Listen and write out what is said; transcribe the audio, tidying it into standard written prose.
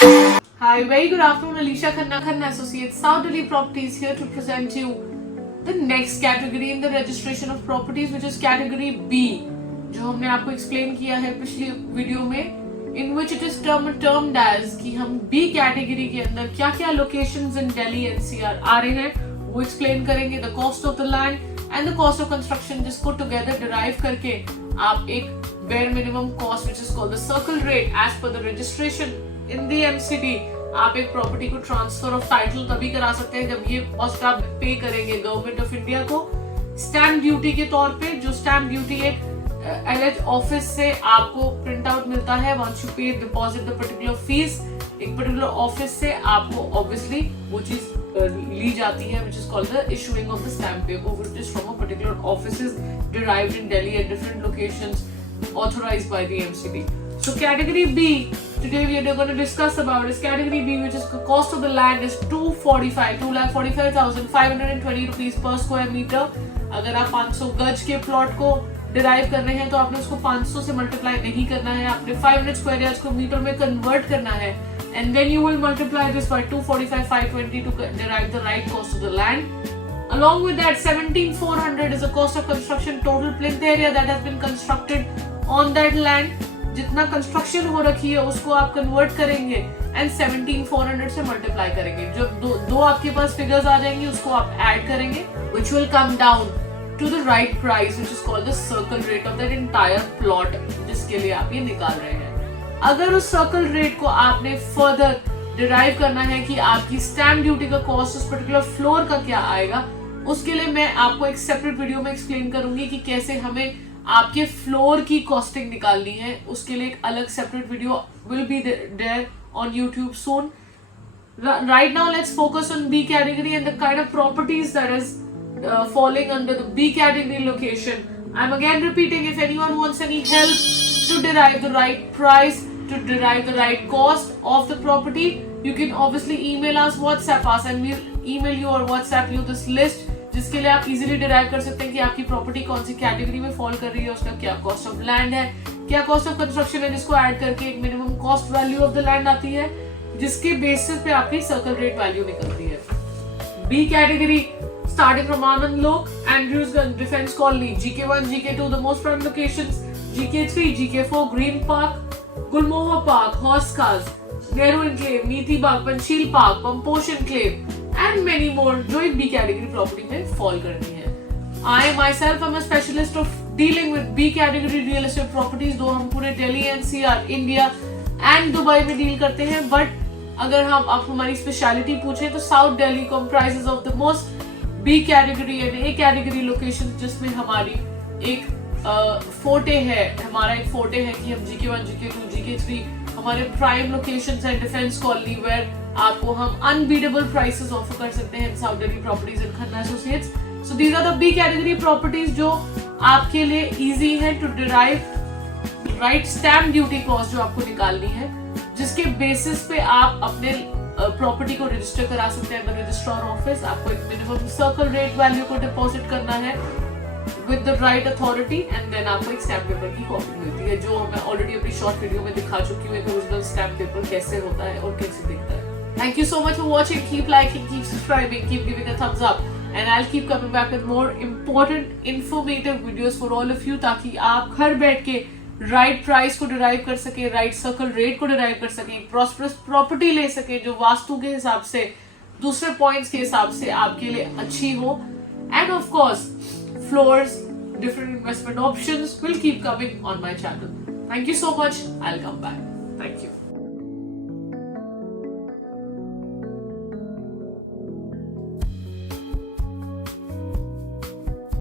Hi, very good afternoon. Alicia Khanna Associates, South Delhi Properties here to present you the next category in the registration of properties, which is category B, जो हमने आपको explain किया है पिछली video में, in which it is termed as कि हम B category के अंदर क्या क्या locations in Delhi NCR आ रहे हैं, वो explain करेंगे, the cost of the land and the cost of construction, जिसको together derive करके आप एक bare minimum cost, which is called the circle rate as per the registration in the MCD, आप एक प्रॉपर्टी को ट्रांसफर ऑफ टाइटल तभी करा सकते हैं जब ये कॉस्ट आप पे करेंगे गवर्नमेंट ऑफ इंडिया को स्टैंप ड्यूटी के तौर पे, जो स्टैंप ड्यूटी एक एलएच ऑफिस से आपको प्रिंट आउट मिलता है वंस यू पे डिपॉजिट द पर्टिकुलर फीस, एक पर्टिकुलर ऑफिस से आपको ऑब्वियसली वो चीज ली जाती है, which is called the issuing of the stamp paper, which is from a particular offices derived in Delhi at different locations authorized by the MCD. So category B, today we are going to discuss about is category B, which is the cost of the land is 2,45,520 rupees per square meter. अगर आप 500 गज के plot को derive कर रहे हैं तो आपने उसको 500 से मल्टीप्लाई नहीं करना है, आपने 500 स्क्वायर यार्ड्स को मीटर में कन्वर्ट करना है, and then you will multiply this by 245,520 to derive the right cost of the land. Along with that, 17,400 is the cost of construction, total plinth area that has been constructed on that land. जितना construction हो रखी है उसको आप convert करेंगे and 17,400 से multiply करेंगे, जो दो आपके पास फिगर्स आ जाएंगे उसको आप ऐड करेंगे, which will come down to the right price, which is called the circle rate of that entire plot, जिसके लिए आप ये निकाल रहे हैं. अगर उस सर्कल रेट को आपने फर्दर डिराइव करना है कि आपकी स्टैंप ड्यूटी का कॉस्ट उस पर्टिकुलर फ्लोर का क्या आएगा, उसके लिए मैं आपको एक सेपरेट वीडियो में एक्सप्लेन करूंगी कि कैसे हमें आपके फ्लोर की कॉस्टिंग निकालनी है. उसके लिए एक अलग separate video will be there on YouTube soon. Right now let's focus on B category and the kind of properties that is falling under the B category location. I'm again repeating, if anyone wants any help to derive the right price, to derive the right cost of the property, you can obviously email us, WhatsApp us, and we'll email you or WhatsApp you this list, जिसके लिए आप easily derive कर सकते हैं कि आपकी property कौन सी category में फॉल कर रही है, उसका क्या कॉस्ट ऑफ लैंड है, क्या कॉस्ट ऑफ कंस्ट्रक्शन है, जिसको ऐड करके एक minimum cost value of the land आती है, जिसके बेसिस पे आपकी सर्कल रेट वैल्यू निकलती है. B category starting from Anand Lok, Andrews defence colony, GK1, GK2 the most prime locations, GK3, GK4 green park, Gulmohar park, Hauz Khas, Nehru enclave, Niti Bagh, Panchsheel park, Pamposh enclave and many more, जो एक B category property में fall करती है. I myself am a specialist of dealing with B category real estate properties, दो हम पूरे Delhi NCR, India and Dubai में deal करते हैं. बट अगर हम आप हमारी स्पेशलिटी पूछें तो south Delhi comprises of the most B category and A category locations, जिसमें हमारी एक फोटे है, हमारा एक फोटे है कि हम GK1, GK2, GK3 हमारे प्राइम लोकेशंस है, डिफेंस कॉलोनी, वेयर आपको हम अनबीटेबल प्राइसेस ऑफर कर सकते हैं South Delhi properties and Khanna Associates. So these are the B category properties जो आपके लिए इजी है to derive right stamp duty cost जो आपको निकालनी है, जिसके बेसिस पे आप अपने प्रॉपर्टी को रजिस्टर करा सकते हैं रजिस्ट्रार ऑफिस. आपको एक मिनिमम सर्कल रेट वैल्यू को डिपॉजिट करना है with the right authority and then आपको एक स्टैम्प पेपर की कॉपी मिलती है, जो मैं ऑलरेडी अपनी शॉर्ट वीडियो में दिखा चुकी हूँ एक ओरिजिनल स्टैम्प पेपर कैसे होता है और कैसे दिखता है. Thank you so much for watching. Keep liking, keep subscribing, keep giving a thumbs up, and I'll keep coming back with more important, informative videos for all of you, ताकि आप घर बैठ के right price को derive कर सके, right circle rate को derive कर सके, एक prosperous property ले सके जो वास्तु के हिसाब से, दूसरे points के हिसाब से आपके लिए अच्छी हो, and of course floors, different investment options will keep coming on my channel. Thank you so much. I'll come back. Thank you.